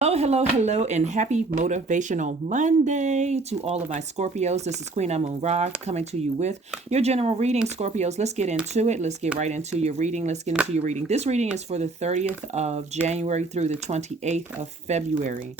Oh, hello, hello, and happy Motivational Monday to all of my Scorpios. This is Queen Amun Ra coming to you with your general reading, Scorpios. Let's get into it. Let's get right into your reading. Let's get into your reading. This reading is for the 30th of January through the 28th of February.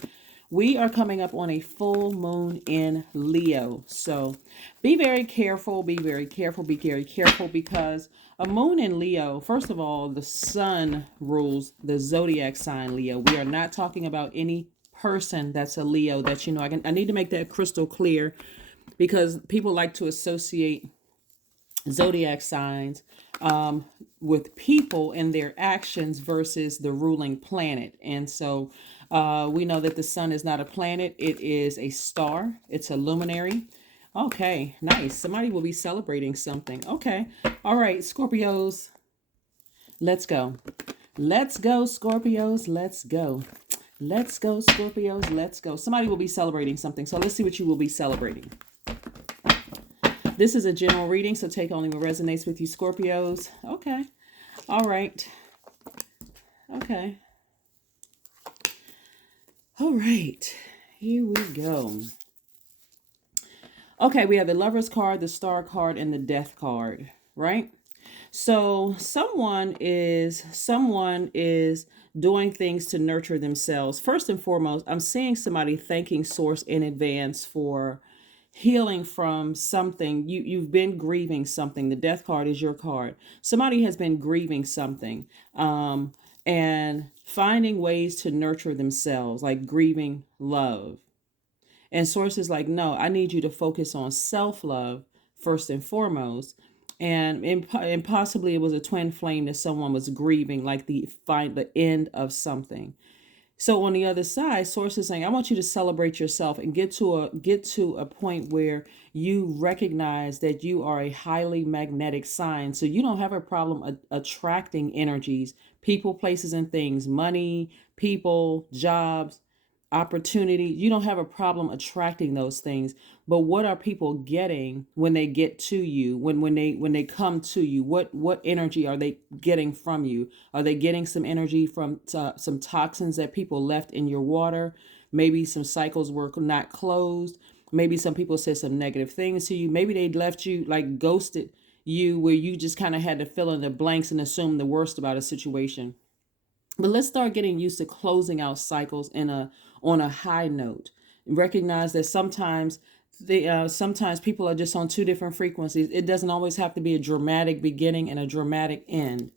We are coming up on a full moon in Leo. So be very careful, be very careful, be very careful because a moon in Leo, first of all, the sun rules the zodiac sign Leo. We are not talking about any person that's a Leo that I need to make that crystal clear because people like to associate zodiac signs with people and their actions versus the ruling planet. And so we know that the sun is not a planet, it is a star, it's a luminary. Okay, nice. Somebody will be celebrating something. Okay. All right, Scorpios, let's go. Let's go, Scorpios. Let's go. Let's go, Scorpios. Let's go. Somebody will be celebrating something. So let's see what you will be celebrating. This is a general reading, so take only what resonates with you, Scorpios. Okay. All right. Okay. All right. Here we go. Okay, we have the Lover's card, the Star card, and the Death card, right? So someone is doing things to nurture themselves. First and foremost, I'm seeing somebody thanking Source in advance for healing from something. You've been grieving something. The Death card is your card. Somebody has been grieving something, and finding ways to nurture themselves, like grieving love. And Source is like, no, I need you to focus on self-love first and foremost. And possibly it was a twin flame that someone was grieving, like the end of something. So on the other side, Source is saying, I want you to celebrate yourself and get to a point where you recognize that you are a highly magnetic sign. So you don't have a problem attracting energies, people, places, and things, money, people, jobs, opportunity. You don't have a problem attracting those things. But what are people getting when they get to you, when they come to you? What energy are they getting from you? Are they getting some energy from some toxins that people left in your water? Maybe some cycles were not closed. Maybe some people said some negative things to you. Maybe they left you, like ghosted you, where you just kind of had to fill in the blanks and assume the worst about a situation. But let's start getting used to closing out cycles in a on a high note. Recognize that sometimes people are just on two different frequencies. It doesn't always have to be a dramatic beginning and a dramatic end.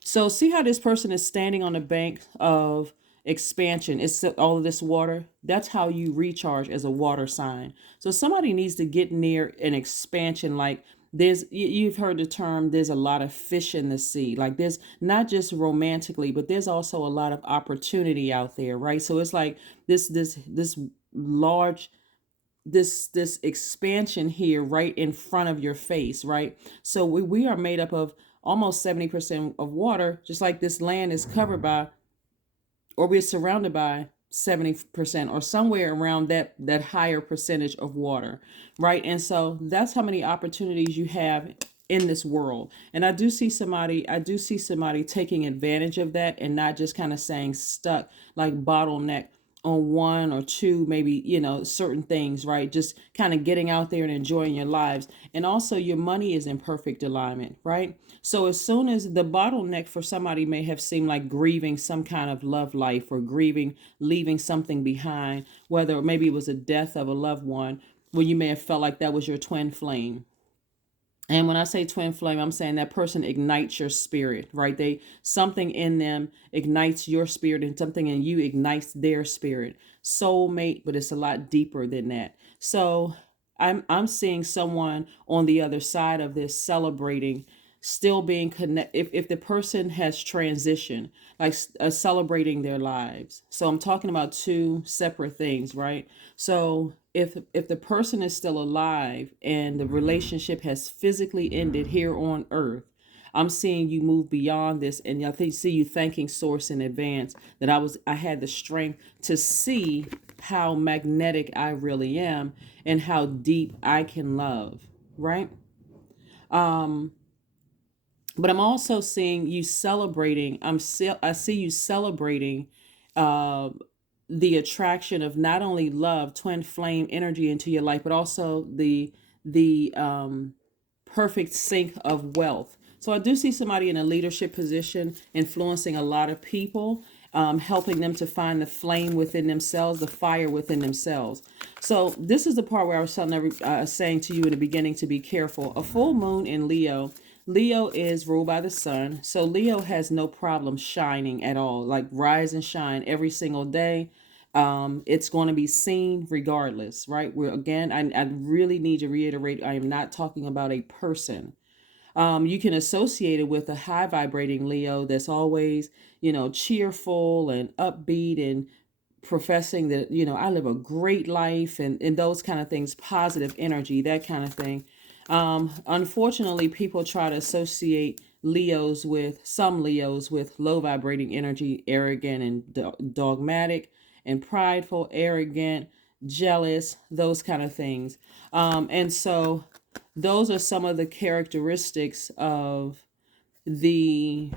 So see how this person is standing on the bank of expansion. It's all of this water. That's how you recharge as a water sign. So somebody needs to get near an expansion, like you've heard the term, there's a lot of fish in the sea. Like there's not just romantically, but there's also a lot of opportunity out there, right? So it's like this large this expansion here right in front of your face, right? So we are made up of almost 70% of water, just like this land is covered by, or we're surrounded by 70% or somewhere around that higher percentage of water, right? And so that's how many opportunities you have in this world. And I do see somebody taking advantage of that and not just kind of saying stuck, like bottleneck on one or two, maybe, certain things, right? Just kind of getting out there and enjoying your lives. And also your money is in perfect alignment, right? So as soon as the bottleneck for somebody may have seemed like grieving some kind of love life or grieving, leaving something behind, whether maybe it was a death of a loved one, where you may have felt like that was your twin flame. And when I say twin flame, I'm saying that person ignites your spirit, right? Something in them ignites your spirit, and something in you ignites their spirit. Soulmate, but it's a lot deeper than that. So I'm seeing someone on the other side of this celebrating, still being connected. If the person has transitioned, like celebrating their lives. So I'm talking about two separate things, right? So if the person is still alive and the relationship has physically ended here on earth, I'm seeing you move beyond this, and see you thanking Source in advance that I had the strength to see how magnetic I really am and how deep I can love, right? Um, but I'm also seeing you celebrating. I see you celebrating uh, the attraction of not only love, twin flame energy into your life, but also the perfect sync of wealth. So I do see somebody in a leadership position influencing a lot of people, helping them to find the flame within themselves, the fire within themselves. So this is the part where I was saying to you in the beginning to be careful. A full moon in Leo. Leo is ruled by the sun. So Leo has no problem shining at all, like rise and shine every single day. It's going to be seen regardless, right? We're again, I really need to reiterate, I am not talking about a person. You can associate it with a high vibrating Leo that's always, cheerful and upbeat and professing that, I live a great life and those kind of things, positive energy, that kind of thing. Unfortunately, people try to associate some Leos with low vibrating energy, arrogant and dogmatic and prideful, arrogant, jealous, those kind of things. And so those are some of the characteristics of the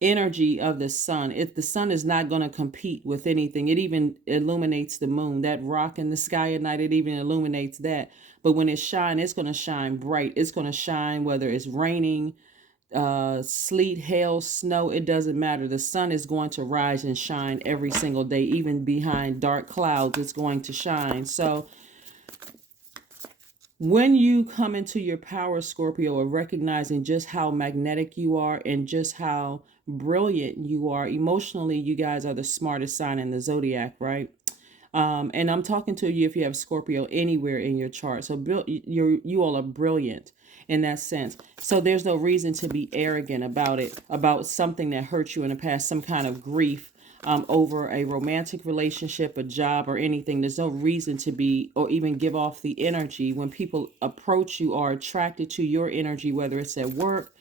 energy of the sun. If the sun is not going to compete with anything, it even illuminates the moon, that rock in the sky at night, it even illuminates that. But when it shines, it's going to shine bright. It's going to shine whether it's raining, sleet, hail, snow, it doesn't matter. The sun is going to rise and shine every single day. Even behind dark clouds, it's going to shine. So when you come into your power, Scorpio, of recognizing just how magnetic you are and just how brilliant you are emotionally, you guys are the smartest sign in the zodiac, right? And I'm talking to you if you have Scorpio anywhere in your chart. So you all are brilliant in that sense. So there's no reason to be arrogant about it, about something that hurt you in the past, some kind of grief, over a romantic relationship, a job, or anything. There's no reason to be or even give off the energy when people approach you or are attracted to your energy, whether it's at work,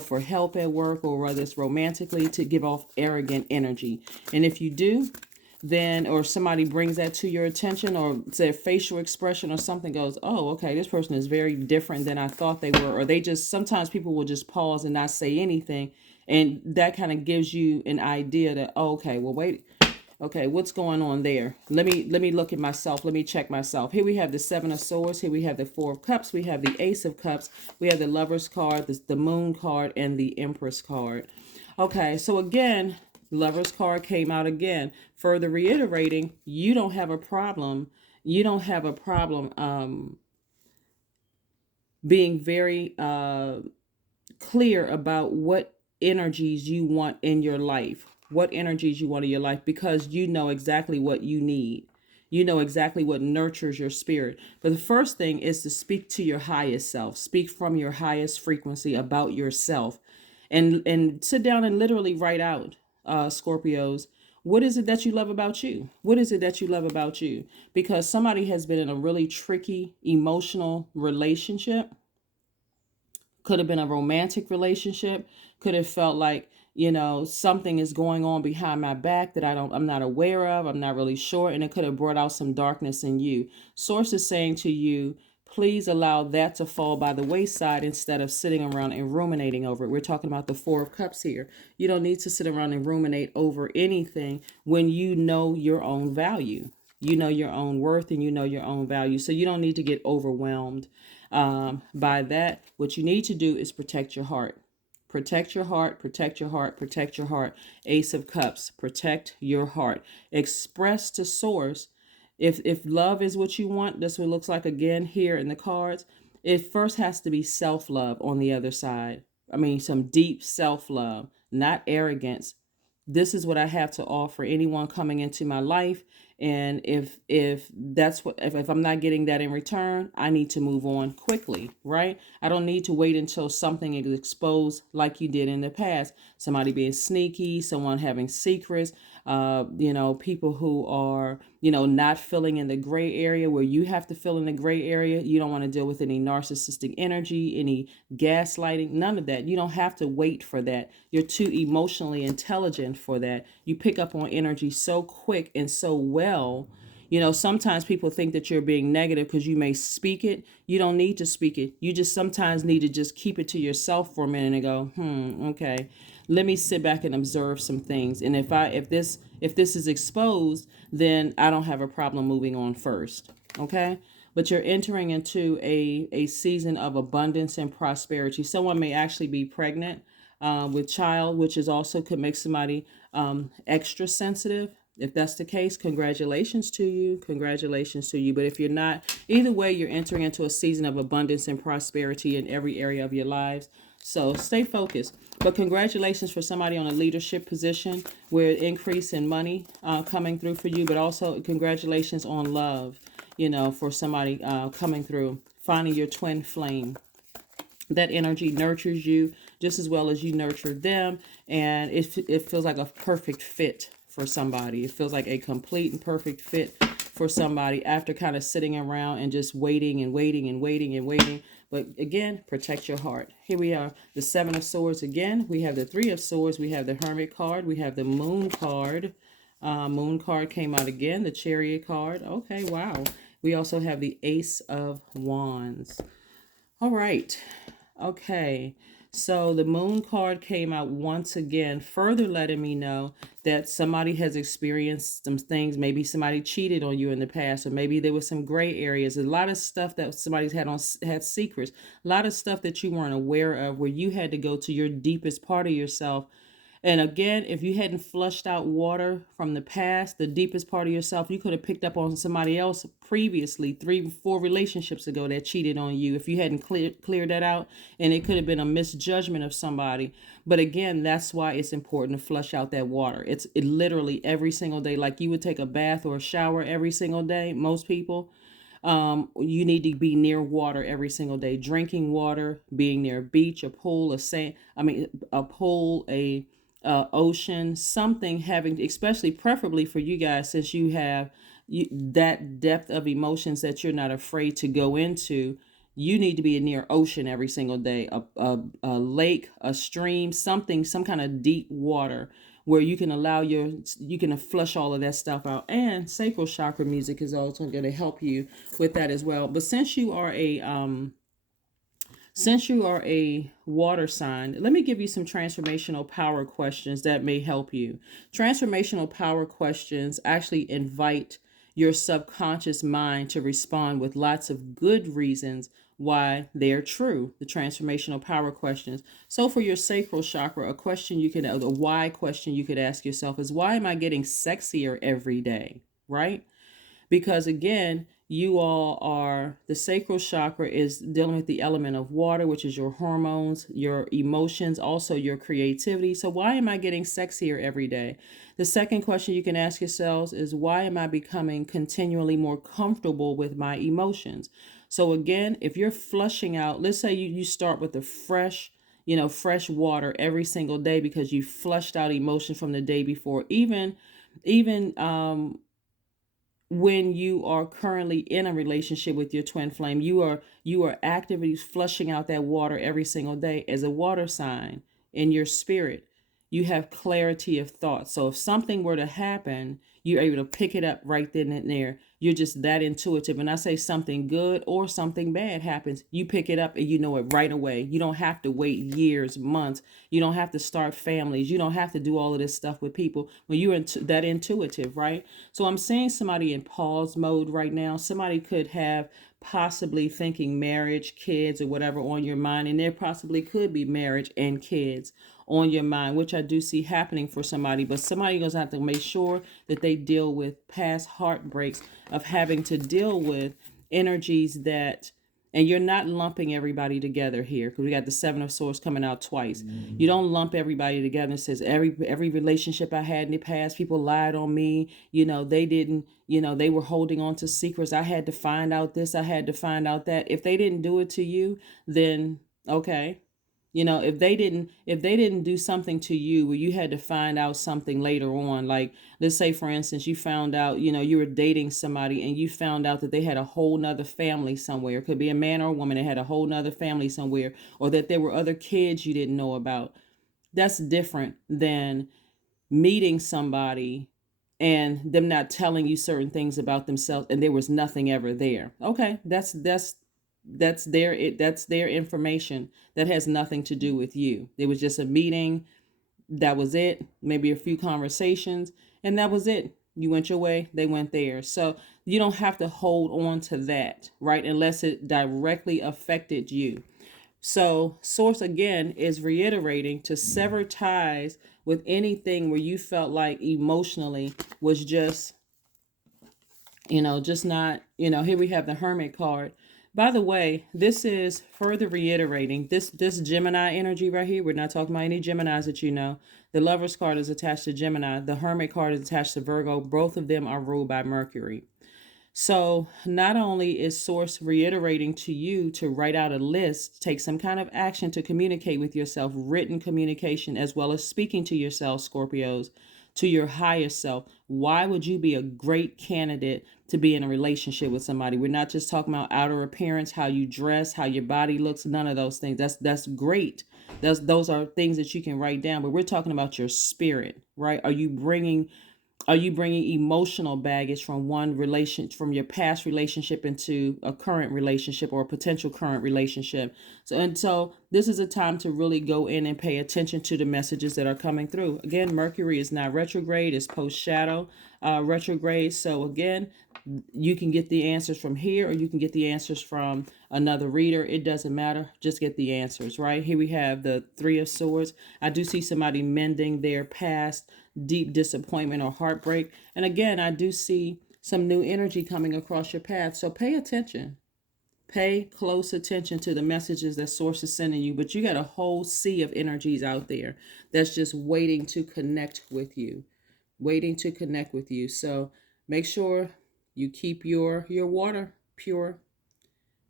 for help at work, or whether it's romantically, to give off arrogant energy. And if you do, then, or somebody brings that to your attention, or their facial expression or something goes, oh, okay, this person is very different than I thought they were, or they just, sometimes people will just pause and not say anything. And that kind of gives you an idea that, oh, okay, well, wait, okay, what's going on there? Let me look at myself. Let me check myself. Here we have the Seven of Swords. Here we have the Four of Cups. We have the Ace of Cups. We have the Lover's card, the Moon card, and the Empress card. Okay, so again, Lover's card came out again, further reiterating, you don't have a problem. You don't have a problem being very clear about what energies you want in your life, because you know exactly what you need. You know exactly what nurtures your spirit. But the first thing is to speak to your highest self. Speak from your highest frequency about yourself, and sit down and literally write out, Scorpios, what is it that you love about you? What is it that you love about you? Because somebody has been in a really tricky emotional relationship. Could have been a romantic relationship, could have felt like, something is going on behind my back that I'm not aware of, I'm not really sure, and it could have brought out some darkness in you. Source is saying to you, please allow that to fall by the wayside instead of sitting around and ruminating over it. We're talking about the Four of Cups here. You don't need to sit around and ruminate over anything when you know your own value. You know your own worth and you know your own value. So you don't need to get overwhelmed by that. What you need to do is protect your heart. Protect your heart, protect your heart, protect your heart. Ace of Cups, protect your heart. Express to source. If love is what you want, that's what it looks like again here in the cards. It first has to be self-love on the other side. I mean, some deep self-love, not arrogance. This is what I have to offer anyone coming into my life. And if that's what, if I'm not getting that in return, I need to move on quickly, right? I don't need to wait until something is exposed like you did in the past. Somebody being sneaky, someone having secrets, people who are, not filling in the gray area where you have to fill in the gray area. You don't want to deal with any narcissistic energy, any gaslighting, none of that. You don't have to wait for that. You're too emotionally intelligent for that. You pick up on energy so quick and so well. Sometimes people think that you're being negative because you may speak it. You don't need to speak it. You just sometimes need to just keep it to yourself for a minute and go, okay. let me sit back and observe some things. And if this is exposed, then I don't have a problem moving on first. Okay? But you're entering into a season of abundance and prosperity. Someone may actually be pregnant with child, which is also could make somebody extra sensitive. If that's the case, congratulations to you. Congratulations to you. But if you're not, either way, you're entering into a season of abundance and prosperity in every area of your lives. So stay focused. But congratulations for somebody on a leadership position where increase in money coming through for you. But also congratulations on love, for somebody coming through, finding your twin flame. That energy nurtures you just as well as you nurture them. And it feels like a perfect fit for somebody. It feels like a complete and perfect fit for somebody after kind of sitting around and just waiting and waiting and waiting and waiting. But again, protect your heart. Here we are, the Seven of Swords again. We have the Three of Swords. We have the Hermit card. We have the Moon card. Moon card came out again. The Chariot card. Okay, wow. We also have the Ace of Wands. All right. Okay. So the Moon card came out once again, further letting me know that somebody has experienced some things. Maybe somebody cheated on you in the past, or maybe there was some gray areas. A lot of stuff that somebody's had secrets. A lot of stuff that you weren't aware of, where you had to go to your deepest part of yourself. And again, if you hadn't flushed out water from the past, the deepest part of yourself, you could have picked up on somebody else previously, 3-4 relationships ago that cheated on you. If you hadn't cleared that out, and it could have been a misjudgment of somebody. But again, that's why it's important to flush out that water. It literally every single day, like you would take a bath or a shower every single day. Most people, you need to be near water every single day, drinking water, being near a beach, a pool, a pool, ocean, something having, especially preferably for you guys, since you have that depth of emotions that you're not afraid to go into. You need to be near ocean every single day, a lake, a stream, something, some kind of deep water where you can you can flush all of that stuff out. And sacral chakra music is also going to help you with that as well. But since you are a water sign, let me give you some transformational power questions that may help you. Transformational power questions actually invite your subconscious mind to respond with lots of good reasons why they're true. The transformational power questions. So for your sacral chakra, a why question you could ask yourself is, why am I getting sexier every day? Right? Because again, the sacral chakra is dealing with the element of water, which is your hormones, your emotions, also your creativity. So why am I getting sexier every day? The second question you can ask yourselves is, why am I becoming continually more comfortable with my emotions? So again, if you're flushing out, let's say you start with the fresh water every single day because you flushed out emotion from the day before. Even when you are currently in a relationship with your twin flame, you are actively flushing out that water every single day. As a water sign in your spirit, you have clarity of thought. So if something were to happen, you're able to pick it up right then and there. You're just that intuitive. And I say something good or something bad happens, you pick it up and you know it right away. You don't have to wait years, months. You don't have to start families. You don't have to do all of this stuff with people when you're that intuitive, right? So I'm seeing somebody in pause mode right now. Somebody could have possibly thinking marriage, kids, or whatever on your mind. And there possibly could be marriage and kids on your mind, which I do see happening for somebody. But somebody goes have to make sure that they deal with past heartbreaks of having to deal with energies that, and you're not lumping everybody together here, because we got the Seven of Swords coming out twice. You don't lump everybody together and says every relationship I had in the past, people lied on me. They didn't, they were holding on to secrets. I had to find out this, I had to find out that. If they didn't do it to you, then okay. If they didn't do something to you where you had to find out something later on, like let's say for instance, you found out, you were dating somebody and you found out that they had a whole nother family somewhere. It could be a man or a woman that had a whole nother family somewhere, or that there were other kids you didn't know about. That's different than meeting somebody and them not telling you certain things about themselves and there was nothing ever there. Okay, that's their information. That has nothing to do with you. It was just a meeting. that was it. Maybe a few conversations, and that was it. You went your way, they went theirs. So you don't have to hold on to that, right? Unless it directly affected you. So, source again is reiterating to sever ties with anything where you felt like emotionally was just, just not, here we have the Hermit card. By the way, this is further reiterating this Gemini energy right here. We're not talking about any Geminis that you know. The Lover's card is attached to Gemini. The Hermit card is attached to Virgo. Both of them are ruled by Mercury. So not only is Source reiterating to you to write out a list, take some kind of action to communicate with yourself, written communication, as well as speaking to yourself, Scorpios, to your higher self. Why would you be a great candidate to be in a relationship with somebody? We're not just talking about outer appearance, how you dress, how your body looks, none of those things. That's great. Those are things that you can write down, but we're talking about your spirit, right? Are you bringing emotional baggage from from your past relationship into a current relationship or a potential current relationship? So this is a time to really go in and pay attention to the messages that are coming through. Again, Mercury is not retrograde, it's post shadow retrograde. So again, you can get the answers from here, or you can get the answers from another reader. It doesn't matter. Just get the answers, right? Here we have the Three of Swords. I do see somebody mending their past deep disappointment or heartbreak. And again, I do see some new energy coming across your path. So pay attention. Pay close attention to the messages that Source is sending you. But you got a whole sea of energies out there that's just waiting to connect with you. Waiting to connect with you. So make sure you keep your water pure.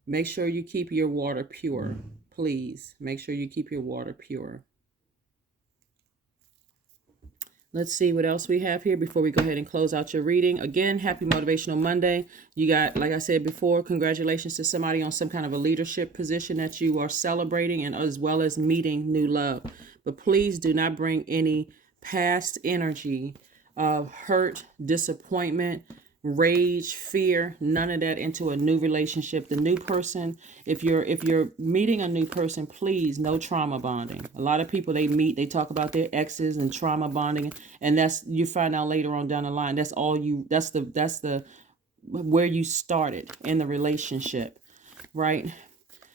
Make sure you keep your water pure. Please make sure you keep your water pure. Let's see what else we have here before we go ahead and close out your reading. Again, happy Motivational Monday. You got, like I said before, congratulations to somebody on some kind of a leadership position that you are celebrating, and as well as meeting new love. But please do not bring any past energy of hurt, disappointment, rage, fear, none of that into a new relationship. The new person, if you're meeting a new person, please, no trauma bonding. A lot of people they talk about their exes and trauma bonding, and that's, you find out later on down the line, that's the where you started in the relationship, right?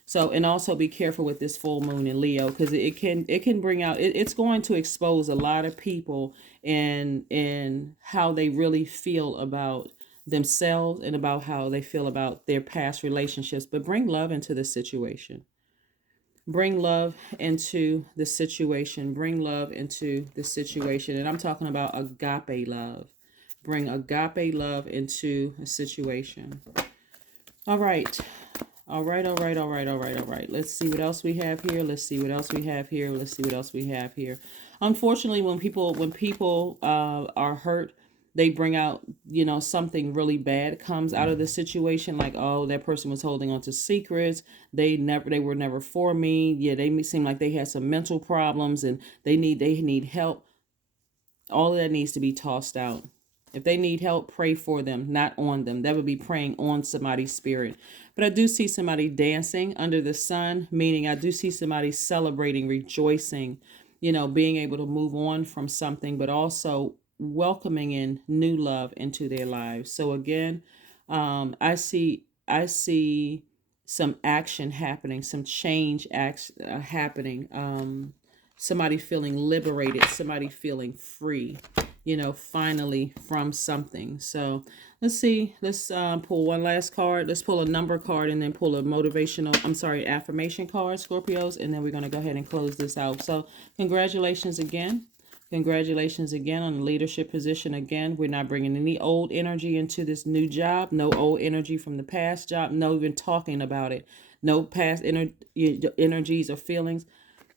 So, and also be careful with this full moon in Leo, because it can bring out, it's going to expose a lot of people in how they really feel about themselves and about how they feel about their past relationships. But bring love into the situation. Bring love into the situation. Bring love into the situation. And I'm talking about agape love. Bring agape love into a situation. All right. All right. Let's see what else we have here. Unfortunately, when people are hurt, they bring out, something really bad comes out of the situation. Like, oh, that person was holding on to secrets. They were never for me. Yeah, they seem like they had some mental problems and they need help. All of that needs to be tossed out. If they need help, pray for them, not on them. That would be praying on somebody's spirit. But I do see somebody dancing under the sun, meaning I do see somebody celebrating, rejoicing, being able to move on from something, but also welcoming in new love into their lives. So again, I see some action happening, some change happening. Somebody feeling liberated, somebody feeling free, finally from something. So let's see. Let's pull one last card. Let's pull a number card and then pull a affirmation card, Scorpios. And then we're going to go ahead and close this out. So congratulations again. Congratulations again on the leadership position. Again, we're not bringing any old energy into this new job. No old energy from the past job. No even talking about it. No past energies or feelings.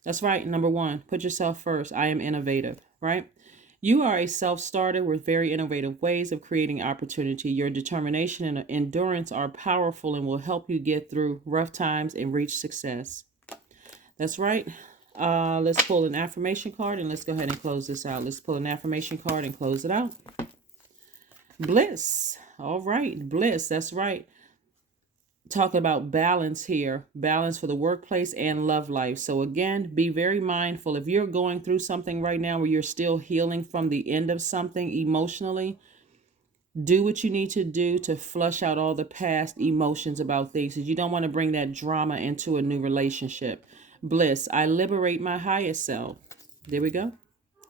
That's right. Number one, put yourself first. I am innovative, right? You are a self-starter with very innovative ways of creating opportunity. Your determination and endurance are powerful and will help you get through rough times and reach success. That's right. Let's pull an affirmation card and let's go ahead and close this out. Let's pull an affirmation card and close it out. Bliss. All right. Bliss. That's right. talking about balance here, balance for the workplace and love life. So again, be very mindful. If you're going through something right now where you're still healing from the end of something emotionally, do what you need to do to flush out all the past emotions about things, because you don't want to bring that drama into a new relationship. Bliss, I liberate my highest self. There we go.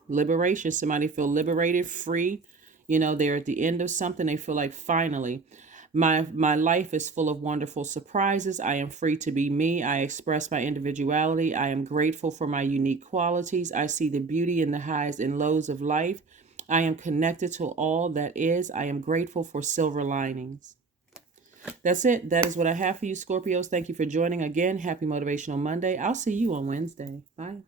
Liberation. Somebody feel liberated, free. They're at the end of something. They feel like finally. My life is full of wonderful surprises. I am free to be me. I express my individuality. I am grateful for my unique qualities. I see the beauty in the highs and lows of life. I am connected to all that is. I am grateful for silver linings. That's it. That is what I have for you, Scorpios. Thank you for joining again. Happy Motivational Monday. I'll see you on Wednesday. Bye.